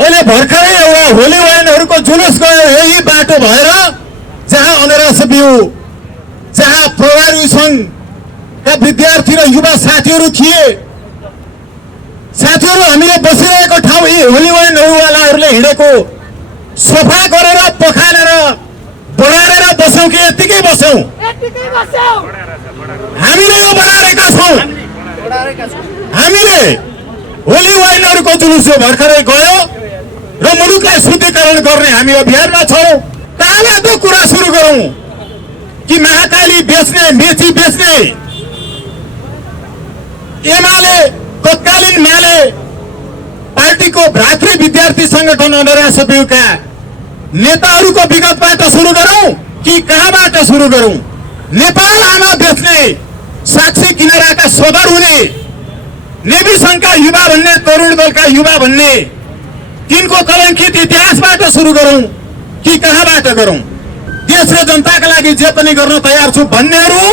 अहिले भर्खरै एउटा होली वाइनहरूको जुलुस गयो यही बाटो भएर, जहाँ अनरस बिउ, जहाँ प्रभारी सङ्घका विद्यार्थी र युवा साथीहरू थिए। साथीहरू, हामीले बसिरहेको ठाउँ यी होली वाइनहरूवालाहरूले हिँडेको सफा गरेर पखालेर बढारेर बसौँ कि यत्तिकै बसौँ? हामीले यो बढारेका छौँ। हामीले होली वाइनहरूको जुलुस भर्खरै गयो र मुलुकलाई शुद्धिकरण गर्ने हामी अभियानमा छौँ। तालाको कुरा सुरु गरौँ कि महाकाली बेच्ने, मेची बेच्ने एमाले तत्कालीन माले पार्टीको भ्रातृ विद्यार्थी संगठन अनरस बिउका नेताहरूको विगतबाट सुरु गरौँ कि कहाँबाट सुरु गरौँ? नेपाल आमा बेच्ने, साक्षी किनाराका सदर हुने, नेवी संघका युवा भन्ने, तरुण दलका युवा भन्ने, तिनको कलङ्कित इतिहासबाट सुरु गरौँ कि कहाँबाट गरौँ? देश र जनताका लागि जे पनि गर्न तयार छु भन्नेहरू,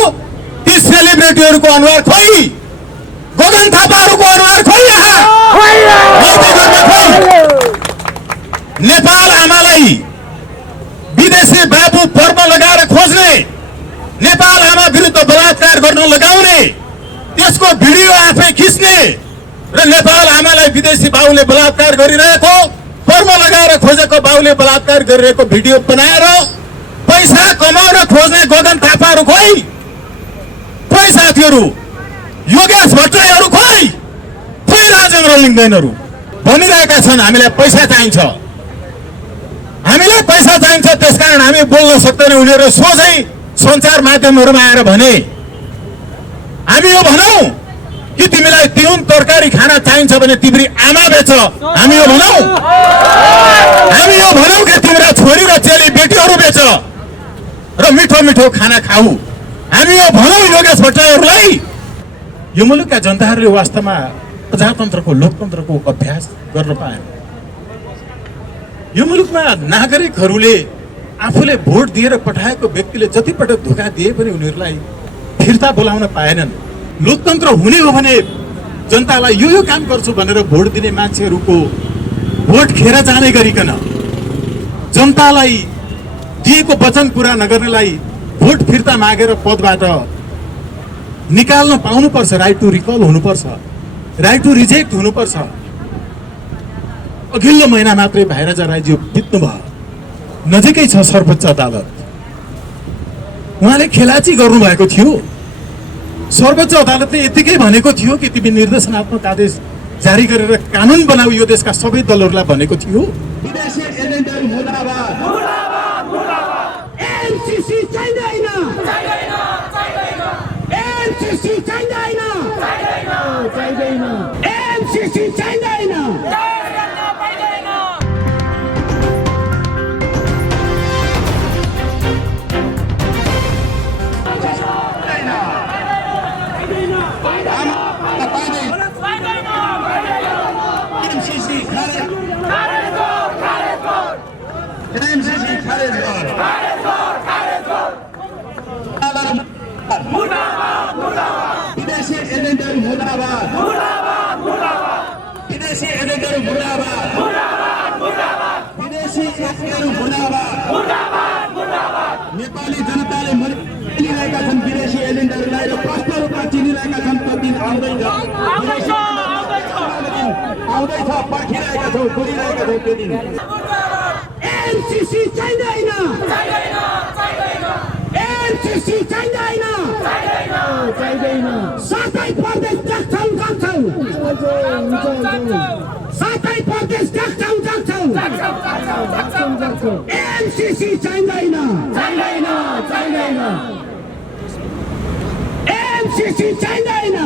ती सेलिब्रिटीहरूको अनुहार खोइ, गगन थापाहरूको अनुहार खोइ, नेपाल आमालाई विदेशी बाबु पर्व लगाएर खोज्ने, नेपाल आमा विरुद्ध बलात्कार गर्न लगाउने, त्यसको भिडियो आफै खिच्ने र नेपाल आमालाई विदेशी बाबुले बलात्कार गरिरहेको, पर्व लगाएर खोजेको बाबुले बलात्कार गरिरहेको भिडियो बनाएर पैसा कमाउन खोज्ने गगन थापाहरू खोइ, साथीहरू, योगेश भट्टराईहरू खोइ, राजेन्द्र लिङ्गदेनहरू भनिरहेका छन् हामीलाई पैसा चाहिन्छ, हामीलाई पैसा चाहिन्छ, त्यसकारण हामी बोल्न सक्दैन। उनीहरू सोझै सञ्चार माध्यमहरूमा आएर भने हामी यो भनौँ कि तिमीलाई तिउन तरकारी खाना चाहिन्छ भने तिम्री आमा बेच, हामी यो भनौँ? हामी यो भनौँ कि तिम्रा छोरी र चेली बेटीहरू बेच र मिठो मिठो खाना खाऊ, हामी यो भनौँ योगेश भट्टराईहरूलाई? यो मुलुकका जनताहरूले वास्तवमा प्रजातन्त्रको, लोकतन्त्रको अभ्यास गर्न पाए। यो मुलुकमा नागरिकहरूले आफूले भोट दिएर पठाएको व्यक्तिले जतिपटक धोका दिए पनि उनीहरूलाई फिर्ता बोलाउन पाएनन्। लोकतन्त्र हुने हो भने जनतालाई यो काम गर्छु भनेर भोट दिने मान्छेहरूको भोट खेर जाने गरिकन जनतालाई दिएको वचन पूरा नगर्नेलाई भोट फिर्ता मागेर पदबाट निकाल्न पाउनुपर्छ। राइट टु रिकल हुनुपर्छ, राइट टु रिजेक्ट हुनुपर्छ। अघिल्लो महिना मात्रै भाइराजा राईज्यू बित्नुभयो, नजिकै छ सर्वोच्च अदालत। उहाँले खेलाची गर्नुभएको थियो। सर्वोच्च अदालतले यतिकै भनेको थियो कि तिमी निर्देशनात्मक आदेश जारी गरेर कानुन बनाऊ, यो देशका सबै दलहरूलाई भनेको थियो। विदेशी एजेन्टहरू मुर्दाबाद, मुर्दाबाद, मुर्दाबाद। एमसीसी चाहिँदैन, चाहिँदैन, चाहिँदैन। एमसीसी चाहिँदैन, चाहिँदैन, चाहिँदैन। एमसीसी चाहिँदैन, चाहिँदैन, पाइँदैन। विदेशी एजेन्टहरू मुर्दाबाद, मुर्दाबाद, मुर्दाबाद। विदेशी एजेन्टहरू मुर्दाबाद, मुर्दाबाद, मुर्दाबाद। विदेशी एजेन्टहरू मुर्दाबाद, मुर्दाबाद, मुर्दाबाद। नेपाली जनताले चिनिरहेका छन् विदेशी एजेन्टहरूलाई र प्रश्न रूपमा चिनिरहेका छन्। त्यो दिन आउँदैछ, आउँदैछ, पर्खिरहेका छौँ, बोलिरहेका छौँ त्यो दिन। एमसीसी चाहिँदैन, चाहिँदैन, चाहिँदैन। एमसीसी चाहिँदैन, चाहिँदैन, चाहिँदैन। सातै प्रदेश जग्छौँ, जग्छौँ, सातै प्रदेश जग्छौँ, जग्छौँ, एमसीसी चाहिँदैन, चाहिँदैन, चाहिँदैन। एमसीसी चाहिँदैन,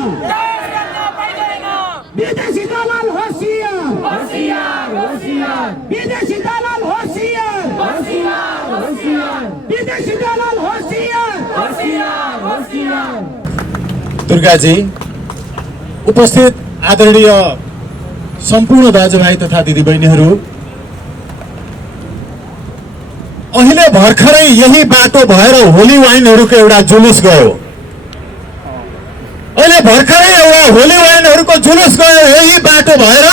विदेशी दलाल होसियार, होसियार, होसियार। विदेशी दलाल होसियार, होसियार, होसियार। विदेशी दलाल होसियार, होसियार, होसियार। दुर्गाजी, उपस्थित आदरणीय सम्पूर्ण दाजुभाइ तथा दिदीबहिनीहरू, अहिले भर्खरै यही बाटो भएर होली वाइनहरूको एउटा जुलुस गयो। अहिले भर्खरै एउटा होली वाइनहरूको जुलुस गयो यही बाटो भएर,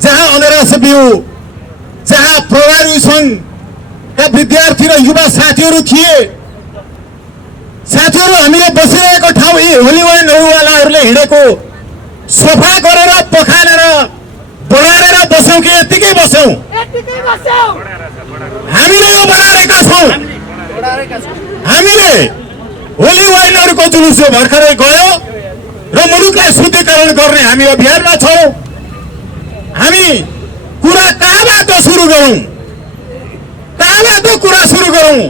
जहाँ अनरस बिउ, जहाँ प्रभारी संघका विद्यार्थी र युवा साथीहरू थिए। साथीहरू, हामीले बसिरहेको ठाउँ यी होली वाइनवालाहरूले हिँडेको सफा गरेर पखालेर बढारेर बसौँ कि यत्तिकै बसौँ? हामीले यो बढारेका छौँ। हामीले होली वाइनहरूको जुलुस यो भर्खरै गयो र मुलुकलाई शुद्धिकरण गर्ने हामी अभियानमा छौँ। हामी कुरा कहाँबाट सुरु गरौँ? कहाँबाट कुरा सुरु गरौँ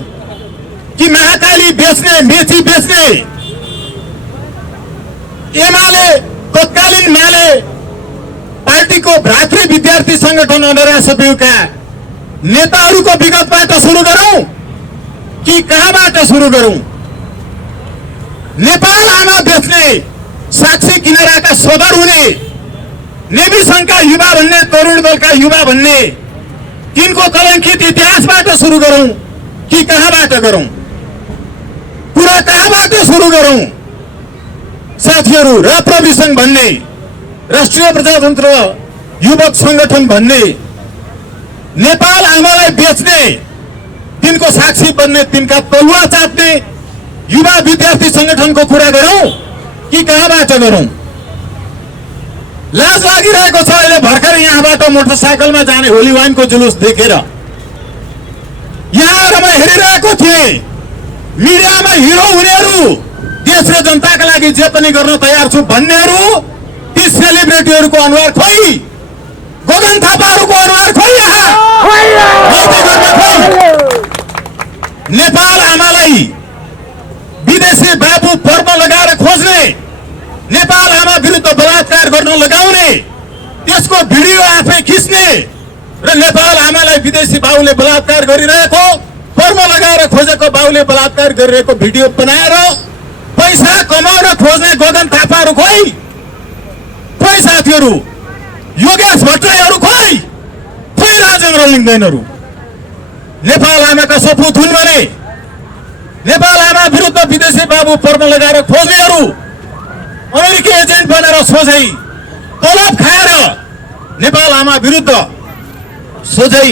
कि महाकाली बेच्ने, मेची बेच्ने एमाले तत्कालीन माले पार्टीको भ्रातृ विद्यार्थी संगठन अनरासपियुका नेताहरूको विगतबाट सुरु गरौँ कि कहाँबाट सुरु गरौँ? नेपाल आमा बेच्ने, साक्षी किनाराका सदर हुने, नेवी संघका युवा भन्ने, तरुण दलका युवा भन्ने तिनको कलंकित इतिहासबाट सुरु गरौँ कि कहाँबाट गरौँ? कुरा कहाँबाट सुरु गरौँ? साथीहरू, राप्रवि संघ भन्ने, राष्ट्रिय प्रजातन्त्र युवक संगठन भन्ने, नेपाल आमालाई बेच्ने, तिनको साक्षी बन्ने, तिनका तलुवा चाट्ने युवा विद्यार्थी संगठनको कुरा गरौँ कि कहाँबाट गरौँ? लाज लागिरहेको छ अहिले भर्खरै यहाँबाट मोटरसाइकलमा जाने होली वाइनको जुलुस देखेर। यहाँ आएर म हेरिरहेको थिएँ, मिडियामा हिरो हुनेहरू, देश र जनताका लागि जे पनि गर्न तयार छु भन्नेहरू, ती सेलिब्रिटीहरूको अनुहार खोइ, गगन थापाहरूको अनुहार खोइ। यहाँ नेपाल आमालाई विदेशी बाबु पर्व लगाएर खोज्ने, नेपाल आमा विरुद्ध बलात्कार गर्न लगाउने, त्यसको भिडियो आफै खिच्ने र नेपाल आमालाई विदेशी बाबुले बलात्कार गरिरहेको, पर्व लगाएर खोजेको बाबुले बलात्कार गरिरहेको भिडियो बनाएर पैसा कमाउन खोज्ने गगन थापाहरू खोइ? खोइ साथीहरू, योगेश भट्टराईहरू खोइ? खोइ राजेन्द्र लिङ्गदेनहरू? नेपाल आमाका सपुत हुन् भने नेपाल आमा विरुद्ध विदेशी बाबु पर्व लगाएर खोज्नेहरू, अमेरिकी एजेन्ट बनेर सोझै तलब खाएर नेपाल आमा विरुद्ध सोझै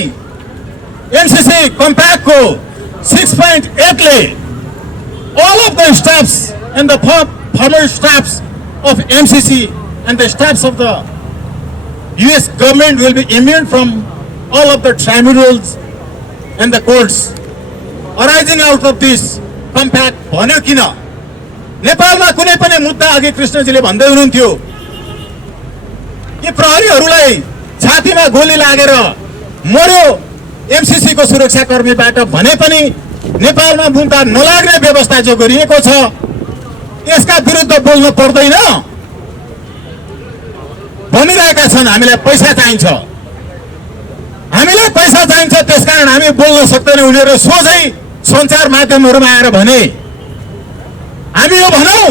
एमसीसी कम्प्याक्टको 6.8 ले all of the staffs and the former staffs of MCC and the staffs of the US government will be immune from all of the tribunals and the courts arising out of this compact भन्यो किन? नेपालमा कुनै पनि मुद्दा अघि कृष्णजीले भन्दै हुनुहुन्थ्यो कि प्रहरीहरूलाई छातीमा गोली लागेर मर्यो एमसीसी को सुरक्षाकर्मीबाट भने पनि नेपालमा मुद्दा नलाग्ने व्यवस्था जो गरिएको छ यसका विरुद्ध बोल्न पर्दैन भनिरहेका छन्। हामीलाई पैसा चाहिन्छ, हामीलाई पैसा चाहिन्छ, त्यसकारण हामी बोल्न सक्दैनौँ। उनीहरू सोझै सञ्चार माध्यमहरुमा आएर भने हामी यो भनौं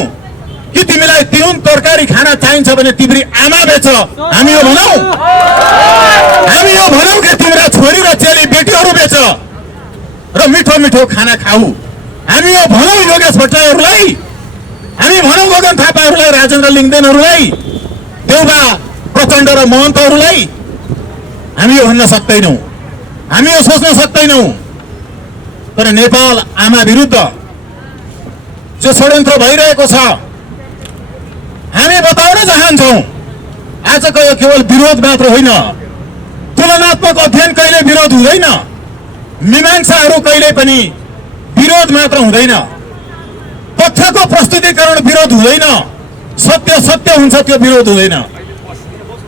कि तिमीलाई तिउन तरकारी खाना चाहिन्छ भने तिम्री आमा बेच, हामी यो भनौं? हामी यो भनौं कि तिम्रा छोरी र चेली बेटीहरू बेच र मिठो मिठो खाना खाऊ? हामी यो भनौं योगेश भट्टराईहरूलाई? हामी भनौं गगन थापाहरूलाई, राजेन्द्र लिङ्गदेनहरूलाई, देउबा प्रचण्ड र महन्तहरूलाई? हामी यो भन्न सक्दैनौं, हामी यो सोच्न सक्दैनौं। तर नेपाल आमा विरुद्ध जो षड्यन्त्र भइरहेको छ हामी बताउन चाहन्छौं। आजको यो केवल विरोध मात्र होइन, तुलनात्मक अध्ययन कहिले विरोध हुँदैन, मीमांसाहरू कहिले पनि विरोध मात्र हुँदैन, तथ्यको प्रस्तुतिकरण विरोध हुँदैन, सत्य सत्य हुन्छ, त्यो विरोध हुँदैन।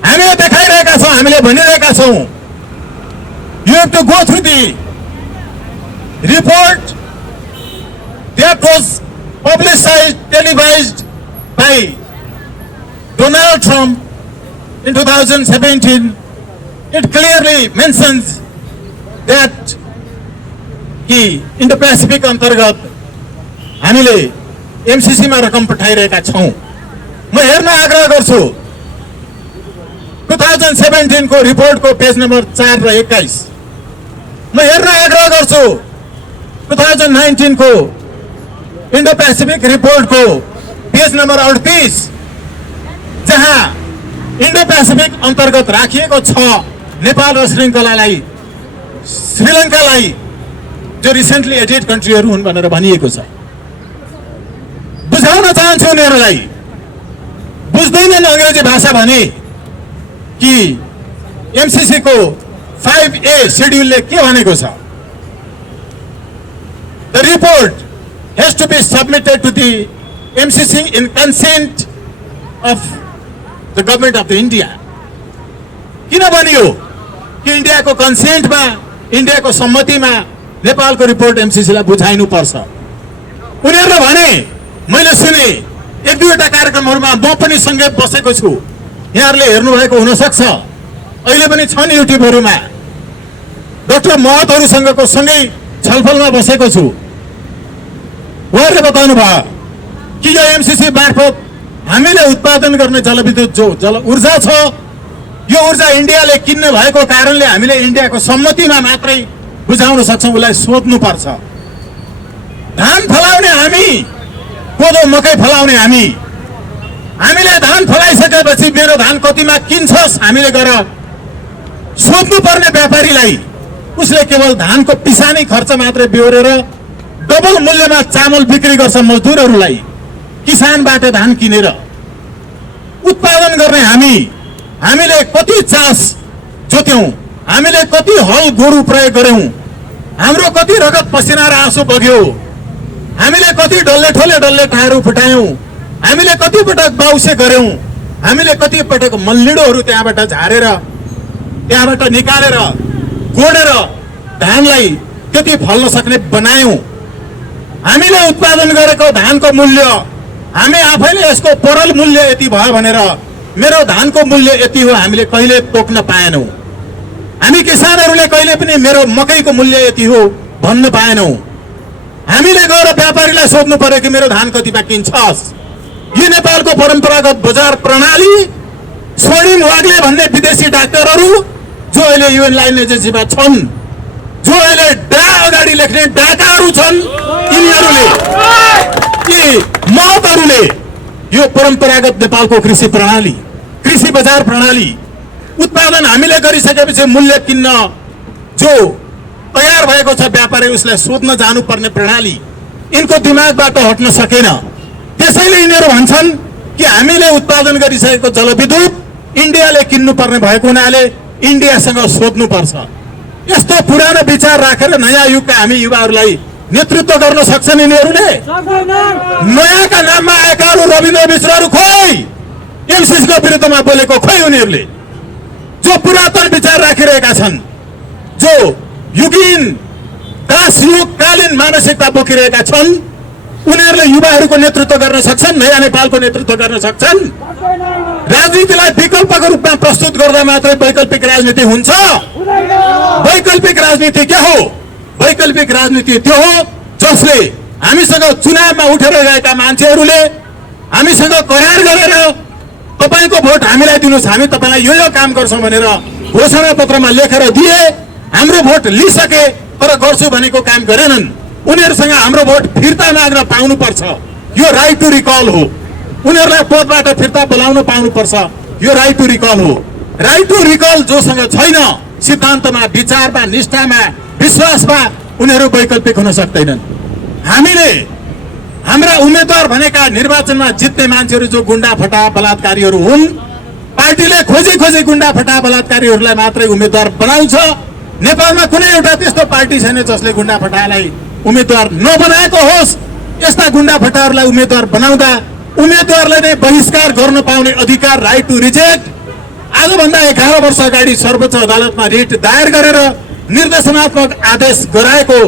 हामीले देखाइरहेका छौं, हामीले भनिरहेका छौं। You have to go through the report that was publicized, televised by Donald Trump in 2017. It clearly mentions that कि Indo-Pacific अन्तर्गत हामीले MCC मा रकम पठाइरहेका छौं। म हेर्न आग्रह गर्छु 2017 को रिपोर्ट को पेज नम्बर 4 र 21। म हेर्न आग्रह गर्छु 2019 को Indo-Pacific रिपोर्ट को पेज नम्बर 38 जहाँ Indo-Pacific अन्तर्गत राखिएको छ नेपाल र श्रृङ्खलालाई श्रीलङ्कालाई जो रिसेन्टली एडेड कन्ट्रीहरू हुन् भनेर भनिएको छ। बुझाउन चाहन्छु उनीहरूलाई, बुझ्दैनन् अङ्ग्रेजी भाषा भने कि एमसीसी को 5A शेड्युलले के भनेको छ। The report has to be submitted to the MCC in consent of the government of the India. किन भनियो कि इन्डियाको कन्सेन्टमा, इन्डियाको सम्मतिमा नेपालको रिपोर्ट एमसीसीलाई बुझाइनु पर्छ। उनीहरूले भने, मैले सुने एक दुईवटा कार्यक्रमहरूमा म पनि सँगै बसेको छु, यहाँहरूले हेर्नु भएको हुन सक्छ, अहिले पनि छन् युट्युबहरूमा। डाक्टर महतहरूसँगको सँगै छलफलमा बसेको छु। उहाँहरूले बताउनु भयो कि यो एमसीसी मार्फत हामीले उत्पादन गर्ने जलविद्युत जो जल ऊर्जा छ, यो ऊर्जा इन्डियाले किन्ने भएको कारणले हामीले इन्डियाको सम्मतिमा मात्रै बुझाउन सक्छौँ, उसलाई सोध्नु पर्छ। धान फलाउने हामी, कोदो मकै फलाउने हामी, हामीले धान फलाइसकेपछि मेरो धान कतिमा किन्छस् हामीले गएर सोध्नु पर्ने व्यापारीलाई। उसले केवल धानको पिसानी खर्च मात्रै बेहोरेर डबल मूल्यमा चामल बिक्री गर्छ मजदुरहरूलाई, किसानबाट धान किनेर। उत्पादन गर्ने हामी, हामीले कति चास जोत्यौं, हामीले कति हल गोरु प्रयोग गर्यौं, हाम्रो कति रगत पसिना र आँसु बग्यो, हामीले कति डल्ले ठोले डल्ले टाहरू फुटायौं, हामीले कति पटक बाउसे गर्यौं, हामीले कति पटक मल्लिडोहरू त्यहाँबाट झारेर, त्यहाँबाट निकालेर गोडेर धानलाई त्यति फल्न सक्ने बनायौं। हामीले उत्पादन गरेको धानको मूल्य, हामी आफैले यसको परल मूल्य यति भयो भनेर मेरो धानको मूल्य यति हो हामीले कहिले तोक्न पाएनौं। हामी किसानहरूले कहिले पनि मेरो मकैको मूल्य यति हो भन्न पाएनौं। हामीले गएर व्यापारीलाई सोध्नु पर्यो कि मेरो धान कतिमा किन्छस्। यो नेपालको परम्परागत बजार प्रणाली, स्वर्णिम वाग्ले भन्ने विदेशी डाक्टरहरू जो अहिले युएन लाइन एजेन्सीमा छन्, जो अहिले डा अगाडि लेख्ने डाकाहरू छन्, यिनीहरूले यी महतहरूले यो परम्परागत नेपालको कृषि प्रणाली, कृषि बजार प्रणाली, उत्पादन हामीले गरिसकेपछि मूल्य किन्न जो तयार भएको छ व्यापारी उसलाई सोध्न जानुपर्ने प्रणाली यिनको दिमागबाट हट्न सकेन। त्यसैले यिनीहरू भन्छन् कि हामीले उत्पादन गरिसकेको जलविद्युत इन्डियाले किन्नुपर्ने भएको हुनाले इन्डियासँग सोध्नुपर्छ। यस्तो पुरानो विचार राखेर नयाँ युगका हामी युवाहरूलाई नेतृत्व गर्न सक्छन् यिनीहरूले? नयाँका नाममा आएकाहरू रविन्द्र मिश्रहरू खोइ एमसीसीको विरुद्धमा बोलेको खोइ उनीहरूले, जो पुरातन विचार राखिरहेका छन्, जो युगीन दास युगकालीन मानसिकता बोकिरहेका छन्, उनीहरूले युवाहरूको नेतृत्व गर्न सक्छन्, नयाँ नेपालको नेतृत्व गर्न सक्छन्। राजनीतिलाई विकल्पको रूपमा प्रस्तुत गर्दा मात्रै वैकल्पिक राजनीति हुन्छ। वैकल्पिक राजनीति के हो? वैकल्पिक राजनीति त्यो हो जसले हामीसँग चुनावमा उठेर गएका मान्छेहरूले हामीसँग करार गरेर तपाईको भोट हामीलाई दिनुस्, हामी तपाईलाई यो काम गर्छौं भनेर घोषणा पत्रमा लेखेर दिए, हाम्रो भोट लिइसके तर गर्छु भनेको काम गरेनन्। उनीहरूसँग हाम्रो भोट फिर्ता माग्न पाउनु पर्छ, यो राइट टु रिकल हो। उनीहरूलाई पदबाट फिर्ता बोलाउन पाउनु पर्छ, यो राइट टु रिकल हो। राइट टु रिकल जोसँग छैन, सिद्धान्तमा, विचारमा, निष्ठामा, विश्वासमा, उनीहरू वैकल्पिक हुन सक्दैनन्। हामीले हाम्रा उम्मेदवार भनेका निर्वाचनमा जित्ने मान्छेहरू जो गुण्डा फटा बलात्कारीहरू हुन्, पार्टीले खोजी खोजी गुण्डा फटा बलात्कारीहरूलाई मात्रै उम्मेदवार बनाउँछ। नेपालमा कुनै एउटा त्यस्तो पार्टी छैन जसले गुण्डा फटालाई उम्मेदवार नबनाएको होस्। यस्ता गुण्डा फटाहरूलाई उम्मेदवार बनाउँदा उम्मेदवारले नै बहिष्कार गर्न पाउने अधिकार, राइट टु रिजेक्ट, आजभन्दा 11 वर्ष अगाडि सर्वोच्च अदालतमा रिट दायर गरेर निर्देशनात्मक आदेश गराएको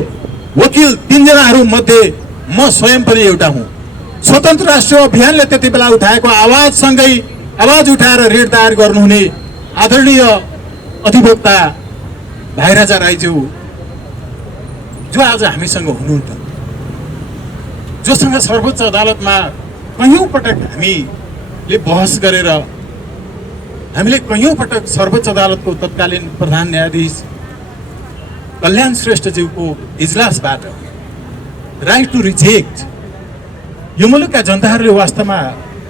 वकिल 3 जनाहरू मध्ये म स्वयं पनि एउटा हुँ। स्वतन्त्र राष्ट्रिय अभियानले त्यति बेला उठाएको आवाजसँगै आवाज उठाएर रिट दायर गर्नुहुने आदरणीय अधिवक्ता भाइराजा राईज्यू जो आज हामीसँग हुनुहुन्छ, जोसँग सर्वोच्च अदालतमा कयौं पटक हामीले बहस गरेर हामीले कयौं पटक सर्वोच्च अदालतको तत्कालीन प्रधान न्यायाधीश कल्याण श्रेष्ठज्यूको इजलासबाट राइट टु रिजेक्ट, यो मुलुकका जनताहरूले वास्तवमा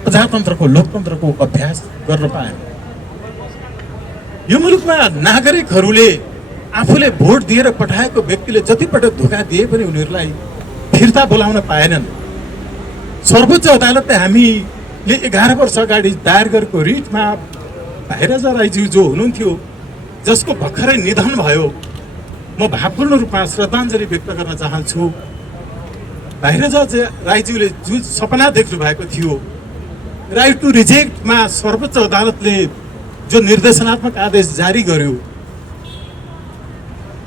प्रजातन्त्रको, लोकतन्त्रको अभ्यास गर्न पाए। यो मुलुकमा नागरिकहरूले आफूले भोट दिएर पठाएको व्यक्तिले जतिपटक धोका दिए पनि उनीहरूलाई फिर्ता बोलाउन पाएनन्। सर्वोच्च अदालतले हामीले 11 वर्ष अगाडि दायर गरेको रिटमा भाइराजा राईज्यू जो हुनुहुन्थ्यो, जसको भर्खरै निधन भयो, म भावपूर्ण रूपमा श्रद्धाञ्जली व्यक्त गर्न चाहन्छु। भाइराजा राईज्यूले जुन सपना देख्नु भएको थियो, राइट टु रिजेक्टमा सर्वोच्च अदालतले जो निर्देशनात्मक आदेश जारी गर्यो,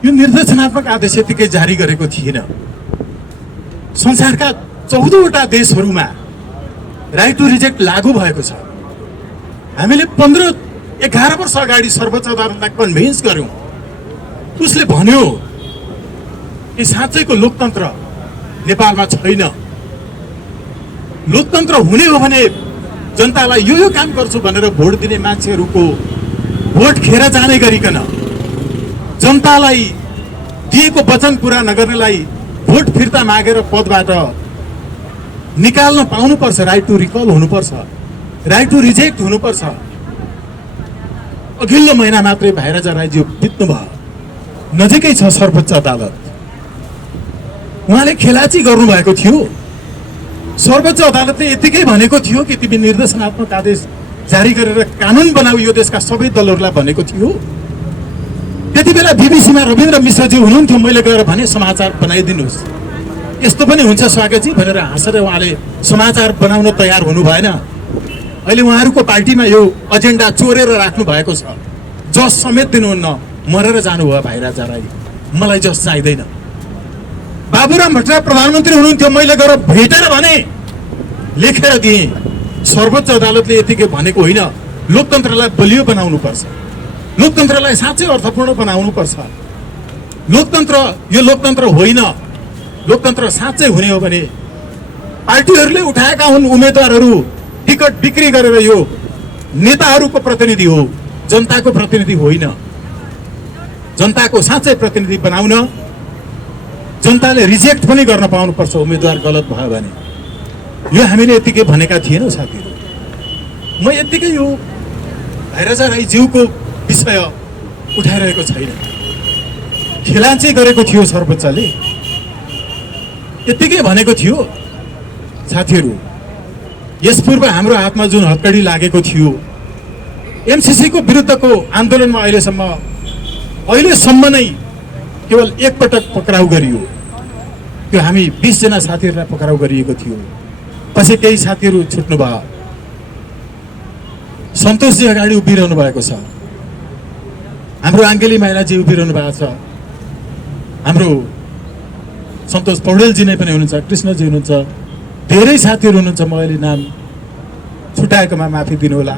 यो निर्देशनात्मक आदेश यतिकै जारी गरेको थिएन। संसारका 14वटा देशहरूमा राइट टु रिजेक्ट लागू भएको छ। हामीले 11 वर्ष अगाडि सर्वोच्च अदालतलाई कन्भिन्स गर्यौं। उसले भन्यो कि साँच्चैको लोकतन्त्र नेपालमा छैन। लोकतन्त्र हुने हो भने जनतालाई यो काम गर्छु भनेर भोट दिने मान्छेहरूको भोट खेर जाने गरिकन, जनतालाई दिएको वचन पूरा नगर्नेलाई भोट फिर्ता मागेर पदबाट निकाल्न पाउनुपर्छ। राइट टु रिकल हुनुपर्छ, राइट टु रिजेक्ट हुनुपर्छ। अघिल्लो महिना मात्रै भाइराजा राईज्यू बित्नु भयो, नजिकै छ सर्वोच्च अदालत। उहाँले खेलाची गर्नुभएको थियो। सर्वोच्च अदालतले यतिकै भनेको थियो कि तिमी निर्देशनात्मक आदेश जारी गरेर कानुन बनाऊ, यो देशका सबै दलहरूलाई भनेको थियो। त्यति बेला बीबीसीमा रविन्द्र मिश्रजी हुनुहुन्थ्यो। मैले गएर भने समाचार बनाइदिनुहोस्, यस्तो पनि हुन्छ स्वागतजी भनेर हाँसेर उहाँले समाचार बनाउन तयार हुनु भएन। अहिले उहाँहरूको पार्टीमा यो एजेन्डा चोरेर राख्नु भएको छ। जस समेत दिनुहुन्न, मरेर जानुभयो भाइराजा राई। मलाई जस चाहिँदैन। बाबुराम भट्टराई प्रधानमन्त्री हुनुहुन्थ्यो। मैले गएर भेटेर भने, लेखेर दिएँ। सर्वोच्च अदालतले यतिकै भनेको होइन, लोकतन्त्रलाई बलियो बनाउनुपर्छ, लोकतन्त्रलाई साँच्चै अर्थपूर्ण बनाउनुपर्छ। लोकतन्त्र यो लोकतन्त्र होइन। लोकतन्त्र साँच्चै हुने हो भने पार्टीहरूले उठाएका हुन् उम्मेदवारहरू टिकट बिक्री गरेर यो नेताहरूको प्रतिनिधि हो, जनताको प्रतिनिधि होइन। जनताको साँच्चै प्रतिनिधि बनाउन जनताले रिजेक्ट पनि गर्न पाउनुपर्छ उम्मेदवार गलत भयो भने। यो हामीले यतिकै भनेका थिएनौँ साथीहरू। म यतिकै यो भाइराजा राईज्यूको विषय उठाइरहेको छैन। खेलाञ्ची गरेको थियो सर्वोच्चले, यतिकै भनेको थियो। साथीहरू, यस पूर्व हाम्रो हातमा जुन हत्कडी लागेको थियो, एमसीसीको विरुद्धको आन्दोलनमा अहिलेसम्म नै केवल एकपटक पक्राउ गरियो। त्यो हामी 20 जना साथीहरूलाई पक्राउ गरिएको थियो। पछि केही साथीहरू छुट्नु भयो। सन्तोषजी अगाडि उभिरहनु भएको छ, हाम्रो आङ्गेली माइलाजी उभिरहनु भएको छ, हाम्रो सन्तोष पौडेलजी नै पनि हुनुहुन्छ, कृष्णजी हुनुहुन्छ, धेरै साथीहरू हुनुहुन्छ। म अहिले नाम छुटाएकोमा माफी दिनुहोला।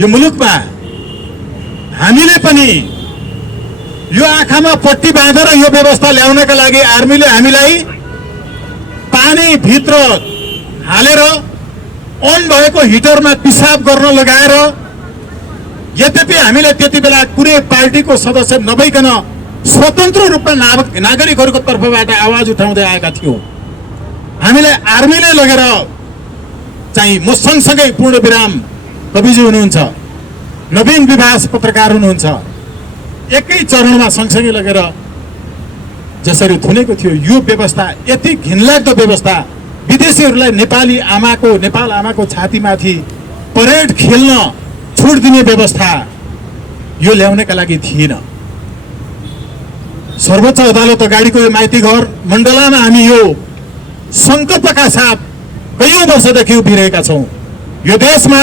यो मुलुकमा हामीले पनि यो आँखामा पट्टी बाँधेर यो व्यवस्था ल्याउनका लागि आर्मीले हामीलाई पानी भित्र हालेर अन भएको हिटरमा पिसाब गर्न लगाएर, यद्यपि हामीले त्यति बेला कुनै पार्टीको सदस्य नभइकन स्वतन्त्र रूपमा नागरिकहरूको तर्फबाट आवाज उठाउँदै आएका थियौँ। हामीलाई आर्मीले लगेर चाहिँ, म सँगसँगै पूर्णविराम कविजी हुनुहुन्छ, नवीन विभास पत्रकार हुनुहुन्छ, एकै चरणमा सँगसँगै लगेर जसरी थुनेको थियो यो व्यवस्था, यति घिनलाग्दो व्यवस्था, विदेशीहरूलाई नेपाल आमाको छातीमाथि परेड खेल्न छुट दिने व्यवस्था, यो ल्याउनका लागि थिएन। सर्वोच्च अदालत अगाडिको यो माइती घर मण्डलामा हामी यो संकल्पका साथ कयौं वर्षदेखि उभिरहेका छौं। यो देशमा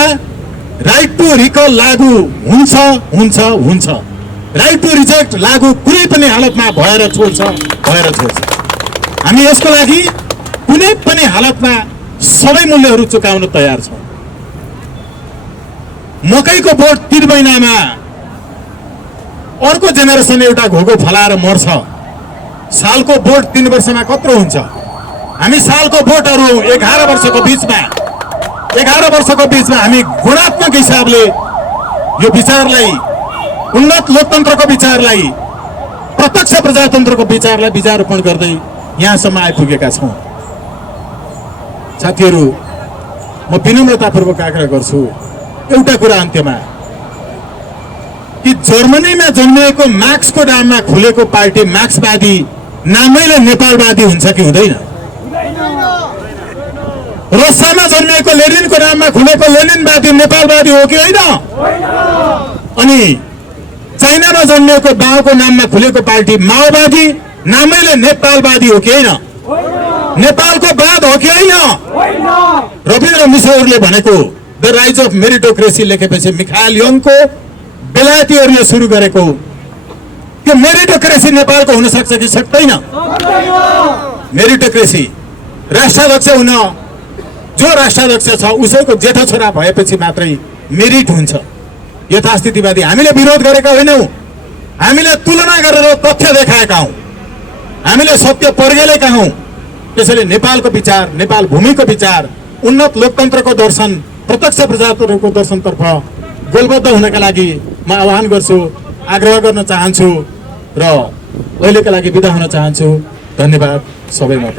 राइट टु रिकल लागू हुन्छ हुन्छ हुन्छ, राइट टु रिजेक्ट लागू कुनै पनि हालतमा भएर छोड्छ। हामी यसको लागि कुनै पनि हालतमा सबै मूल्यहरू चुकाउन तयार छौं। मकैको बोट 3 महिनामा अर्को जेनेरेसन एउटा घोगो फलाएर मर्छ। सालको बोट 3 वर्षमा कत्रो हुन्छ? हामी सालको बोटहरू 11 वर्षको बीचमा हामी गुणात्मक हिसाबले यो विचारलाई, उन्नत लोकतन्त्रको विचारलाई, प्रत्यक्ष प्रजातन्त्रको विचारलाई विचारोपण गर्दै यहाँसम्म आइपुगेका छौं। साथीहरू, म विनम्रतापूर्वक आग्रह गर्छु एउटा कुरा अन्त्यमा, कि जर्मनीमा जन्मिएको मार्क्सको नाममा खुलेको पार्टी मार्क्सवादी नामैले नेपालवादी हुन्छ कि हुँदैन? रसियामा जन्मिएको लेनिनको नाममा खुलेको लेनिनवादी नेपालवादी हो कि होइन? अनि चाइनामा जन्मिएको माओको नाममा खुलेको पार्टी माओवादी नामैले नेपालवादी हो कि होइन? नेपालको बाद हो कि होइन? रविन्द्र मिश्रहरूले भनेको द राइज अफ मेरिटोक्रेसी लेखेपछि मिखाइल यङको बेलायतीहरूले सुरु गरेको त्यो मेरिटोक्रेसी नेपालको हुन सक्छ कि सक्दैन? मेरिटोक्रेसी राष्ट्राध्यक्ष हुन जो राष्ट्राध्यक्ष छ उसैको जेठो छोरा भएपछि मात्रै मेरिट हुन्छ। यथास्थितिवादी हामीले विरोध गरेका होइनौँ, हामीले तुलना गरेर तथ्य देखाएका हौँ, हामीले सत्य पर्गेलेका हौँ। त्यसैले नेपालको विचार, नेपाल भूमिको विचार, उन्नत लोकतन्त्रको दर्शन, प्रत्यक्ष प्रजातन्त्रको दर्शनतर्फ गोलबद्ध हुनका लागि म आह्वान गर्छु, आग्रह गर्न चाहन्छु र अहिलेका लागि बिदा हुन चाहन्छु। धन्यवाद सबैमा।